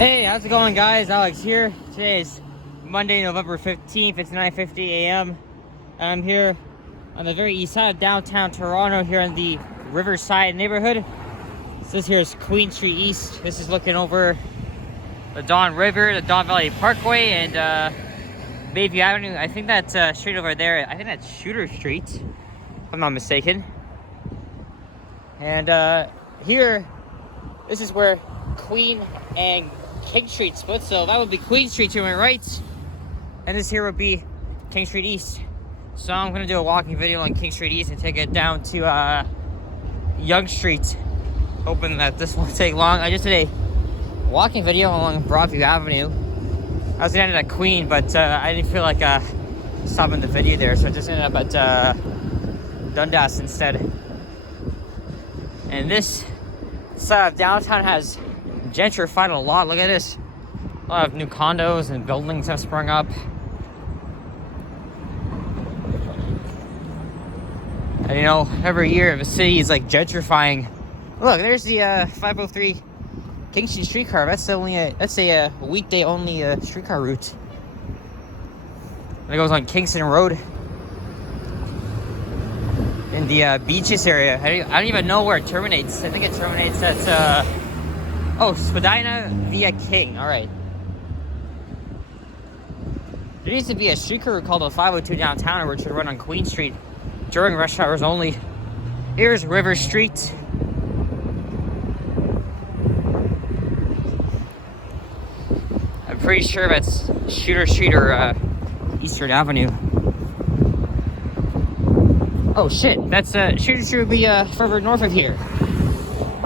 Hey, how's it going, guys? Alex here. Today is Monday, November 15th. It's 9:50 a.m. and I'm here on the very east side of downtown Toronto, here in the Riverside neighborhood. So this here is Queen Street East. This is looking over the Don River, the Don Valley Parkway, and Bayview Avenue. I think that's straight over there. I think that's Sherbert Street, if I'm not mistaken. And here, this is where Queen and King Street split, so that would be Queen Street to my right, and this here would be King Street East. So I'm gonna do a walking video on King Street East and take it down to Yonge Street, hoping that this won't take long. I just did a walking video along Broadview Avenue. I was gonna end it at Queen, but I didn't feel like stopping the video there, so I just ended up at Dundas instead. And this side of downtown has gentrified a lot. Look at this. A lot of new condos and buildings have sprung up. And you know, every year the city is like gentrifying. Look, there's the 503 Kingston streetcar. That's a weekday only streetcar route. And it goes on Kingston Road in the Beaches area. I don't even know where it terminates. I think it terminates at Spadina via King. All right. There needs to be a streetcar route called the 502 downtown, which would run on Queen Street during rush hours only. Here's River Street. I'm pretty sure that's Sherbert Street or Eastern Avenue. Oh shit, that's Sherbert Street would be further north of here.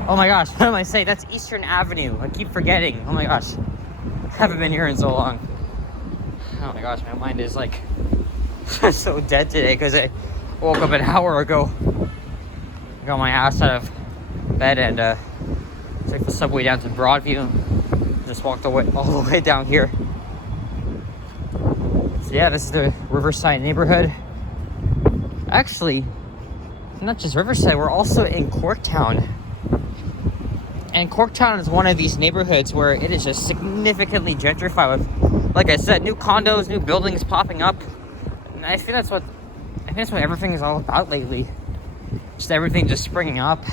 Oh my gosh, what am I saying? That's Eastern Avenue. I keep forgetting. Oh my gosh. I haven't been here in so long. Oh my gosh, my mind is like so dead today because I woke up an hour ago. I got my ass out of bed and took the subway down to Broadview. Just walked all the way down here. So yeah, this is the Riverside neighborhood. Actually, not just Riverside, we're also in Corktown. And Corktown is one of these neighborhoods where it is just significantly gentrified with, like I said, new condos, new buildings popping up. And I think that's what everything is all about lately. Just everything just springing up.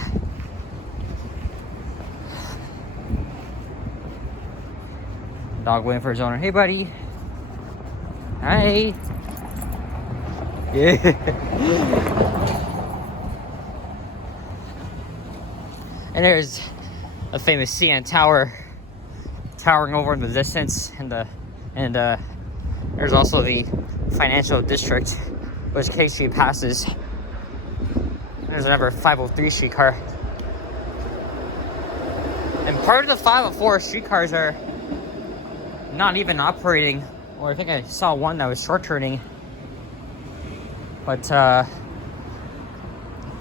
Dog waiting for his owner. Hey, buddy. Hi. Yeah. And there's a famous CN Tower towering over in the distance, and there's also the financial district, which King Street passes. There's another 503 streetcar, and part of the 504 streetcars are not even operating, or I think I saw one that was short turning, but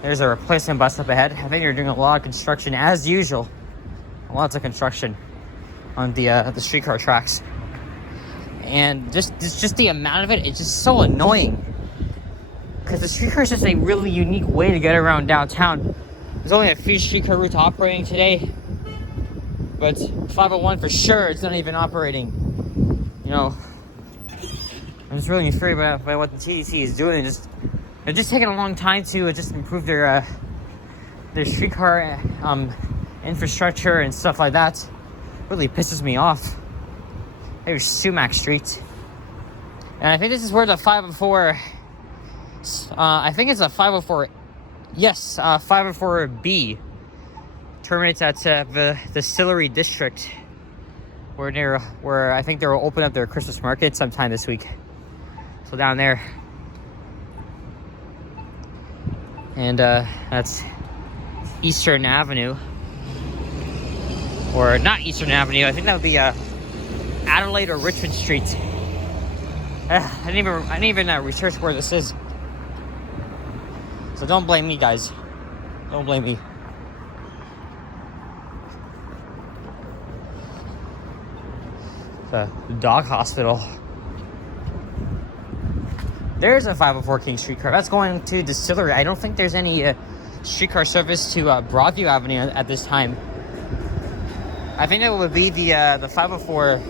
there's a replacement bus up ahead. I think they're doing a lot of construction as usual. Lots of construction on the streetcar tracks, and just the amount of it, it's just so annoying. Because the streetcar is just a really unique way to get around downtown. There's only a few streetcar routes operating today, but 501 for sure, it's not even operating. You know, I'm just really infuriated by what the TDC is doing. They're just taking a long time to just improve their streetcar infrastructure and stuff like that. Really pisses me off. There's Sumac Street, and I think this is where the 504. I think it's a 504. Yes, 504B terminates at the Distillery District, where I think they will open up their Christmas market sometime this week. So down there, and that's Eastern Avenue. Or not Eastern Avenue, I think that would be Adelaide or Richmond Street. I didn't even research where this is. So don't blame me, guys. Don't blame me. The dog hospital. There's a 504 King streetcar. That's going to Distillery. I don't think there's any streetcar service to Broadview Avenue at this time. I think it would be the 504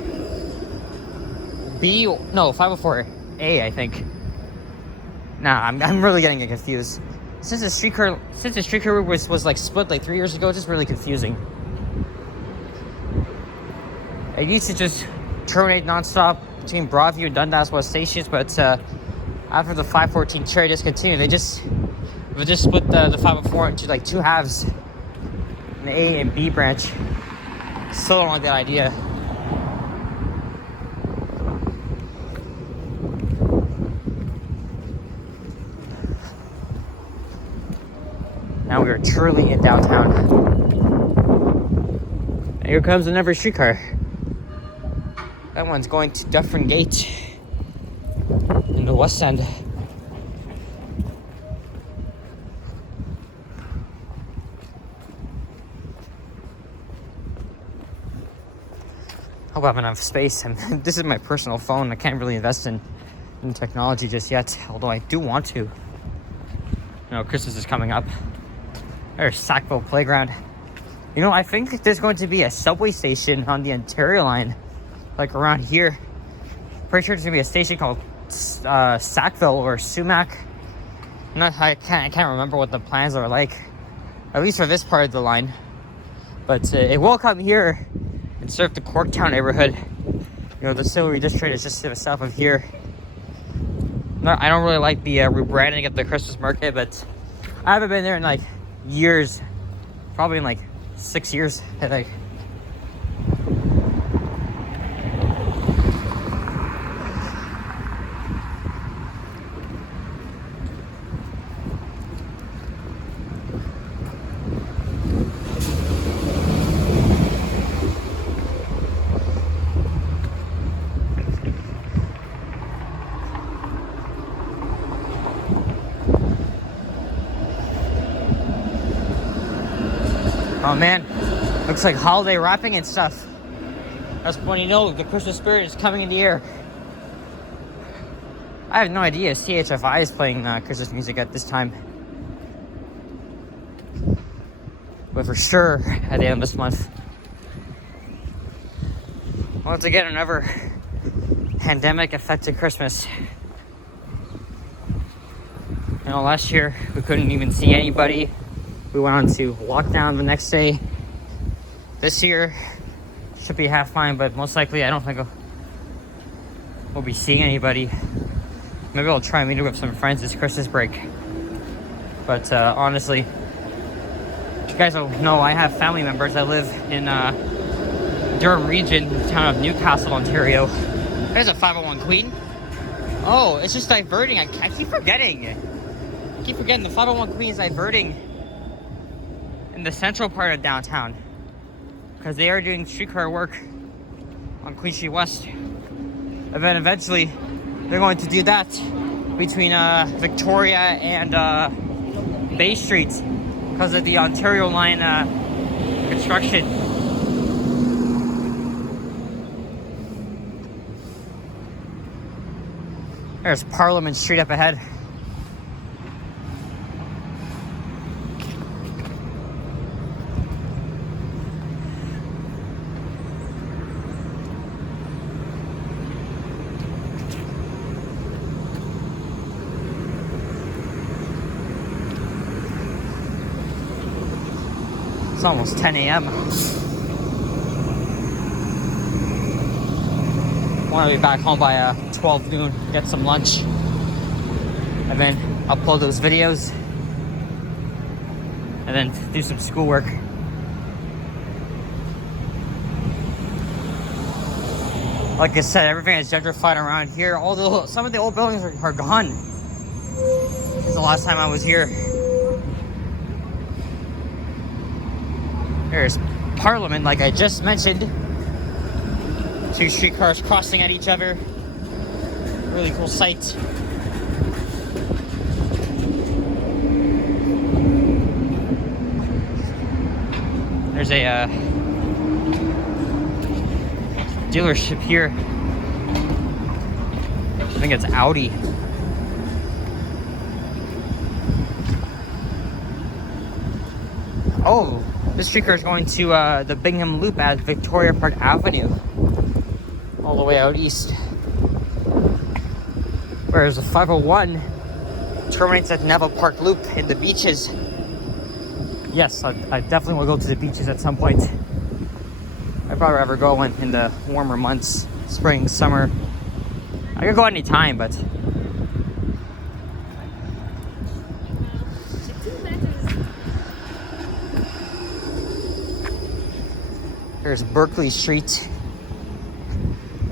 B. No, 504 A. I think. Nah, I'm really getting it confused. Since the streetcar route was like split like 3 years ago, it's just really confusing. It used to just terminate nonstop between Broadview and Dundas West stations, but after the 514 cherry discontinued, they just split the 504 into like two halves, an A and B branch. Still don't like that idea. Now we are truly in downtown. And here comes another streetcar. That one's going to Dufferin Gate in the West End. Hope I have enough space. This is my personal phone. I can't really invest in technology just yet, although I do want to. You know, Christmas is coming up. There's Sackville Playground. You know, I think there's going to be a subway station on the Ontario line, like around here. Pretty sure there's gonna be a station called Sackville or Sumac. I can't remember what the plans are like, at least for this part of the line. But it will come here and serve the Corktown neighborhood. You know, the Distillery District is just to the south of here. I don't really like the rebranding of the Christmas market, but I haven't been there in like years, probably in like 6 years, I think. Oh man, looks like holiday wrapping and stuff. That's when you know the Christmas spirit is coming in the air. I have no idea CHFI is playing Christmas music at this time. But for sure, at the end of this month. Once again, another pandemic-affected Christmas. You know, last year, we couldn't even see anybody. We went on to lockdown the next day. This year should be half fine, but most likely I don't think we'll be seeing anybody. Maybe I'll try and meet up with some friends this Christmas break. But honestly, you guys don't know, I have family members that live in Durham region, the town of Newcastle, Ontario. There's a 501 Queen. Oh, it's just diverting. I keep forgetting. The 501 Queen is diverting in the central part of downtown, because they are doing streetcar work on Queen Street West. And then eventually they're going to do that between Victoria and Bay Street because of the Ontario line construction. There's Parliament Street up ahead. It's almost 10 a.m. I want to be back home by 12 noon, get some lunch, and then upload those videos, and then do some schoolwork. Like I said, everything is gentrified around here. Some of the old buildings are gone. This is the last time I was here. There's Parliament, like I just mentioned. Two streetcars crossing at each other. Really cool sight. There's a dealership here. I think it's Audi. Oh, This streetcar is going to the Bingham Loop at Victoria Park Avenue, all the way out east. Whereas the 501 terminates at Neville Park Loop in the beaches. Yes, I definitely will go to the beaches at some point. I'd probably ever go in the warmer months, spring, summer. I could go anytime, but there's Berkeley Street.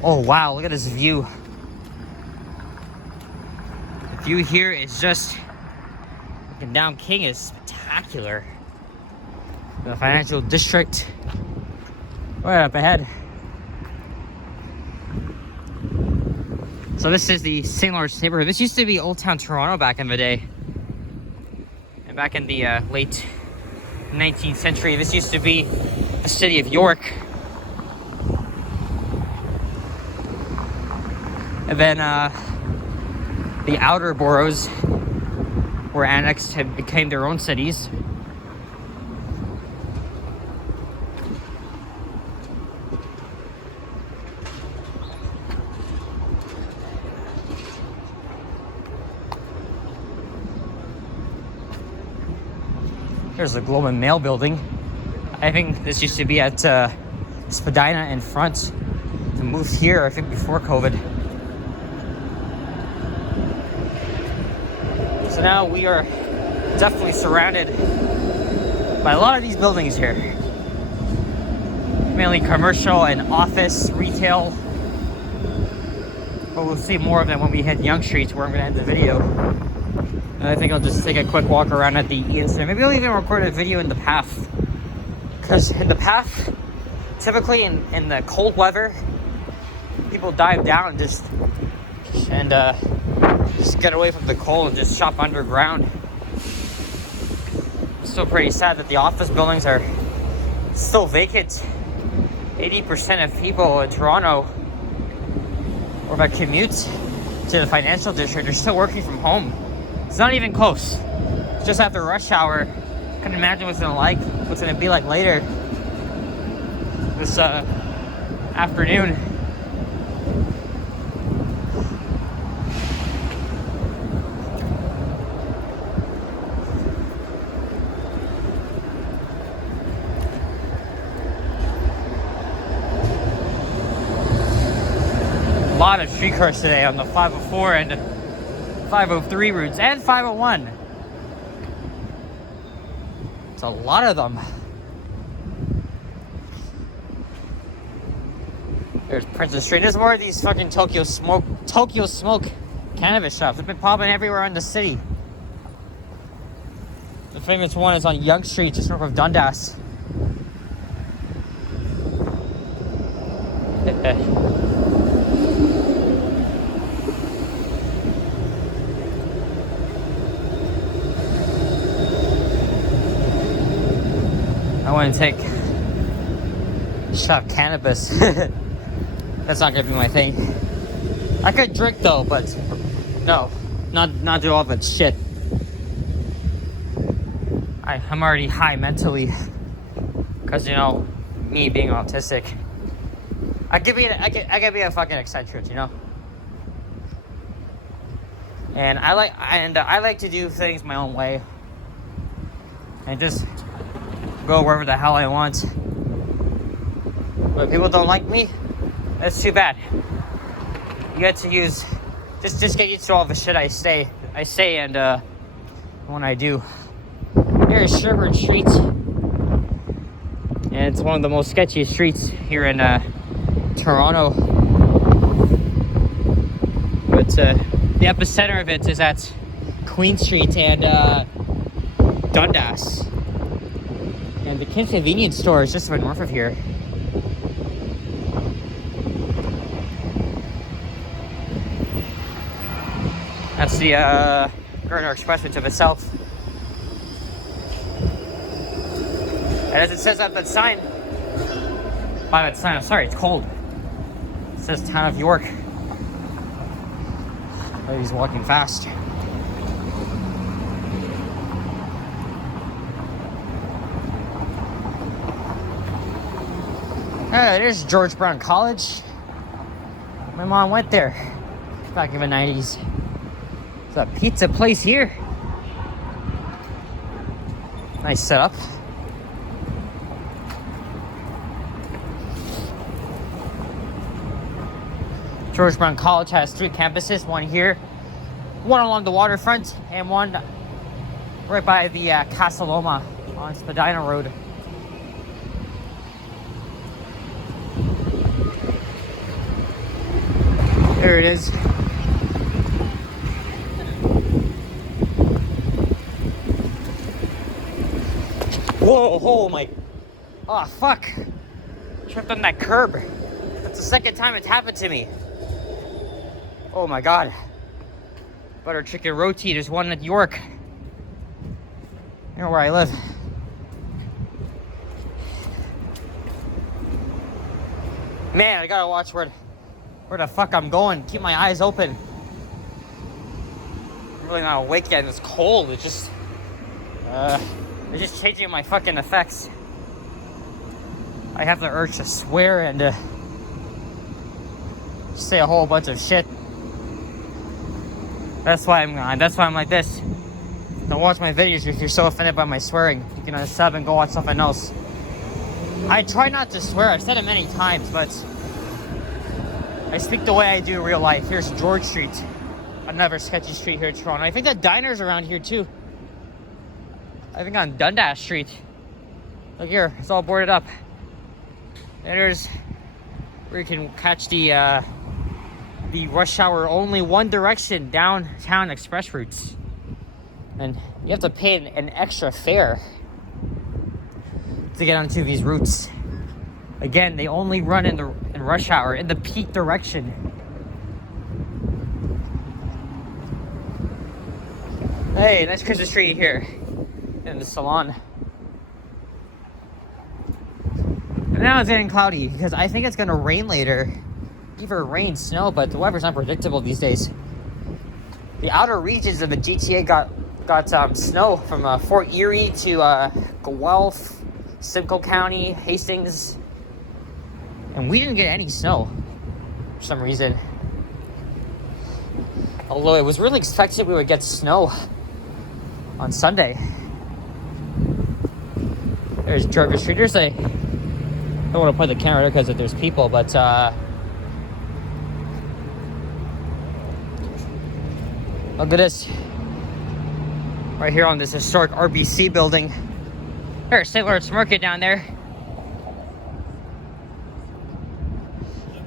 Oh wow, look at this view. The view here is just looking down King is spectacular. The financial district right up ahead. So this is the St. Lawrence neighborhood. This used to be Old Town Toronto back in the day. And back in the late 19th century, this used to be the city of York. And then the outer boroughs were annexed and became their own cities. Here's the Globe and Mail building. I think this used to be at Spadina in front. They moved here, I think, before COVID. So now we are definitely surrounded by a lot of these buildings here. Mainly commercial and office, retail. But we'll see more of them when we hit Yonge Street, where I'm going to end the video. And I think I'll just take a quick walk around at the Ian Center. Maybe I'll even record a video in the path. Because in the path, typically in the cold weather, people dive down just get away from the cold and just shop underground. It's still pretty sad that the office buildings are still vacant. 80% of people in Toronto or that commute to the financial district are still working from home. It's not even close. It's just after rush hour. Couldn't imagine what's gonna be like later this afternoon. A lot of streetcars today on the 504 and 503 routes and 501. It's a lot of them. There's Princess Street. There's more of these fucking Tokyo Smoke cannabis shops. They've been popping everywhere in the city. The famous one is on Yonge Street, just north of Dundas. I want to take a shot of cannabis. That's not gonna be my thing. I could drink though, but no, not do all that shit. I'm already high mentally, cause you know me being autistic. I could be a fucking eccentric, you know. And I like to do things my own way, and just go wherever the hell I want. But if people don't like me, that's too bad. You get to use, just get used to all the shit I say, and when I do. Here's Sherbert Street, and it's one of the most sketchiest streets here in Toronto. But the epicenter of it is at Queen Street and Dundas. And the Kim's convenience store is just about north of here. That's the Gardner Expressway to the south. And as it says on that sign, I'm sorry, it's cold. It says Town of York. Lady's walking fast. There's George Brown College. My mom went there back in the 90s. It's a pizza place here. Nice setup. George Brown College has 3 campuses, one here, one along the waterfront, and one right by the Casa Loma on Spadina Road. There it is. Whoa, oh my, oh fuck. Tripped on that curb. That's the second time it's happened to me. Oh my god. Butter chicken roti, there's one at York. You know where I live. Man, I gotta watch where the fuck I'm going. Keep my eyes open. I'm really not awake yet and it's cold. It's just changing my fucking effects. I have the urge to swear and say a whole bunch of shit. That's why I'm like this. Don't watch my videos if you're so offended by my swearing. You can unsub and go watch something else. I try not to swear. I've said it many times, but I speak the way I do in real life. Here's George Street, another sketchy street here in Toronto. I think that diner's around here too. I think on Dundas Street. Look here, it's all boarded up. And there's where you can catch the rush hour only one direction downtown express routes. And you have to pay an extra fare to get onto these routes. Again, they only run in rush hour, in the peak direction. Hey, nice Christmas tree here in the salon. And now it's getting cloudy because I think it's gonna rain later. Either rain, snow, but the weather's unpredictable these days. The outer regions of the GTA got snow from Fort Erie to Guelph, Simcoe County, Hastings, and we didn't get any snow for some reason. Although it was really expected we would get snow on Sunday. There's Sherbert Street. There's I don't want to point the camera there because there's people, but look at this. Right here on this historic RBC building. There's St. Lawrence Market down there.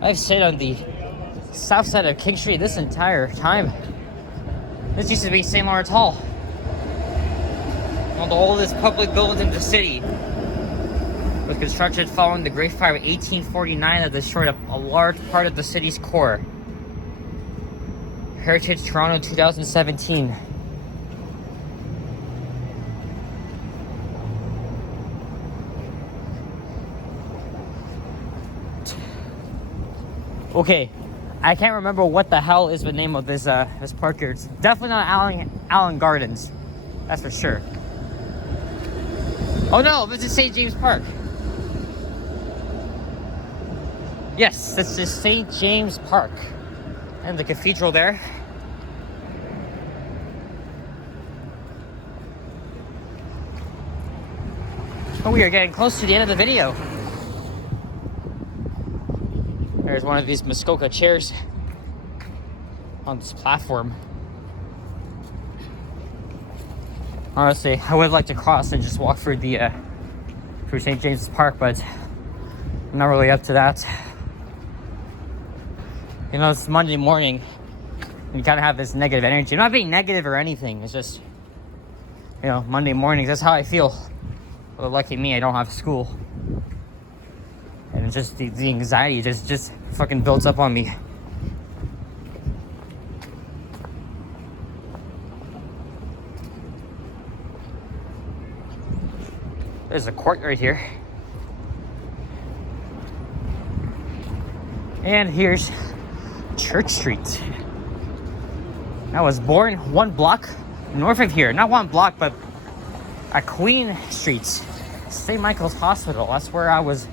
I've stayed on the south side of King Street this entire time. This used to be St. Lawrence Hall. One of the oldest public buildings in the city. It was constructed following the Great Fire of 1849 that destroyed a large part of the city's core. Heritage Toronto 2017. Okay, I can't remember what the hell is the name of this park here. It's definitely not Allen Gardens. That's for sure. Oh no, this is St. James Park. Yes, this is St. James Park. And the cathedral there. Oh, we are getting close to the end of the video. There's one of these Muskoka chairs on this platform. Honestly, I would like to cross and just walk through through St. James's Park, but I'm not really up to that. You know, it's Monday morning. You kind of have this negative energy. I'm not being negative or anything. It's just, you know, Monday mornings. That's how I feel. Well, lucky me, I don't have school. And it's just the anxiety just fucking builds up on me. There's a court right here. And here's Church Street. I was born one block north of here. Not one block, but at Queen Street. St. Michael's Hospital. That's where I was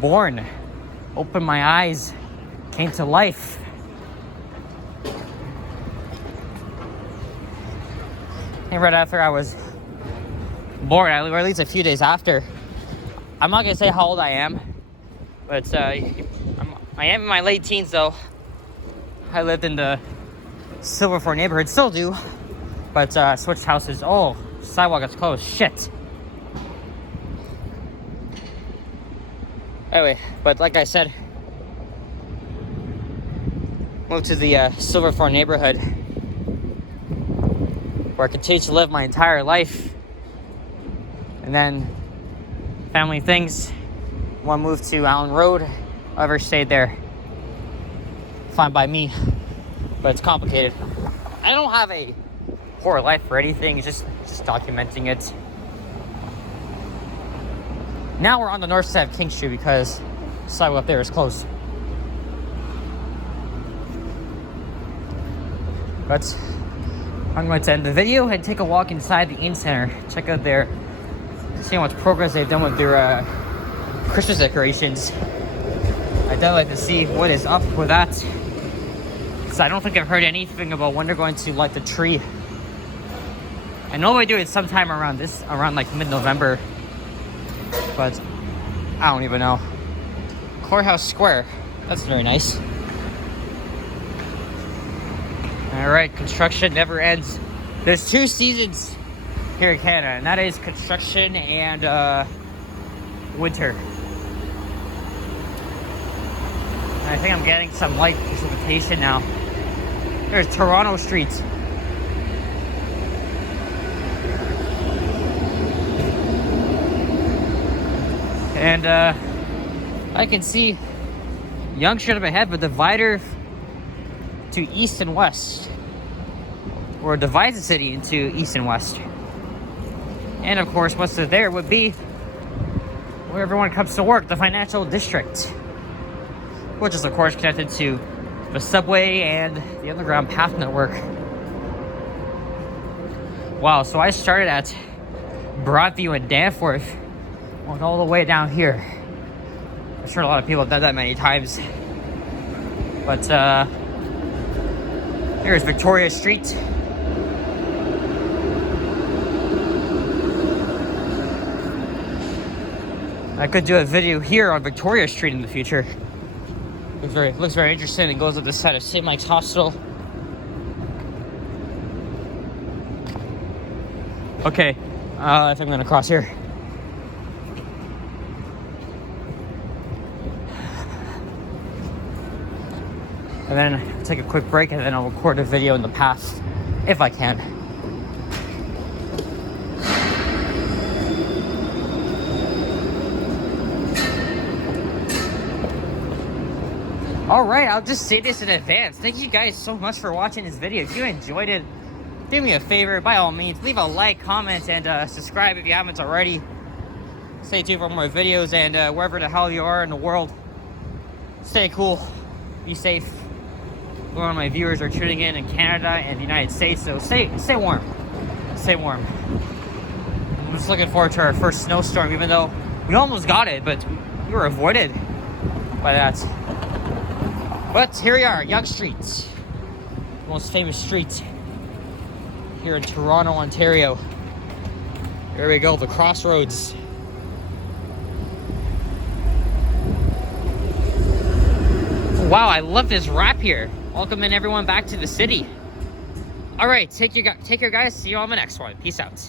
born, opened my eyes, came to life. And right after I was born, or at least a few days after, I'm not gonna say how old I am, but I am in my late teens though. I lived in the Silverford neighborhood, still do, but switched houses. Oh, sidewalk is closed, shit. Anyway, but like I said, moved to the Silverford neighborhood, where I continued to live my entire life. And then family things, one moved to Allen Road, other stayed there. Fine by me, but it's complicated. I don't have a poor life or anything, it's just documenting it. Now we're on the north side of King Street because the sidewalk up there is closed. But I'm going to end the video and take a walk inside the Inn Center. Check out their, see how much progress they've done with their Christmas decorations. I'd definitely like to see what is up with that. So I don't think I've heard anything about when they're going to light the tree. I know they do it sometime around like mid-November, but I don't even know. Courthouse Square, that's very nice. All right, construction never ends. There's 2 seasons here in Canada, and that is construction and winter. And I think I'm getting some light precipitation now. There's Toronto Street. And I can see Yonge Street up ahead, but the divider to east and west, or divides the city into east and west. And of course, what's there would be where everyone comes to work, the financial district, which is of course connected to the subway and the underground path network. Wow, so I started at Broadview and Danforth, went all the way down here. I'm sure a lot of people have done that many times. But here's Victoria Street. I could do a video here on Victoria Street in the future. Looks very interesting. It goes up the side of St. Mike's Hospital. Okay, I think I'm gonna cross here. And then take a quick break, and then I'll record a video in the path, if I can. Alright, I'll just say this in advance. Thank you guys so much for watching this video. If you enjoyed it, do me a favor, by all means, leave a like, comment, and subscribe if you haven't already. Stay tuned for more videos, and wherever the hell you are in the world, stay cool, be safe. A lot of my viewers are tuning in Canada and the United States, so stay warm. Stay warm. I'm just looking forward to our first snowstorm, even though we almost got it, but we were avoided by that. But here we are, Yonge Street, the most famous street here in Toronto, Ontario. Here we go, the crossroads. Wow, I love this wrap here. Welcoming everyone back to the city. All right, take care, guys. See you on the next one. Peace out.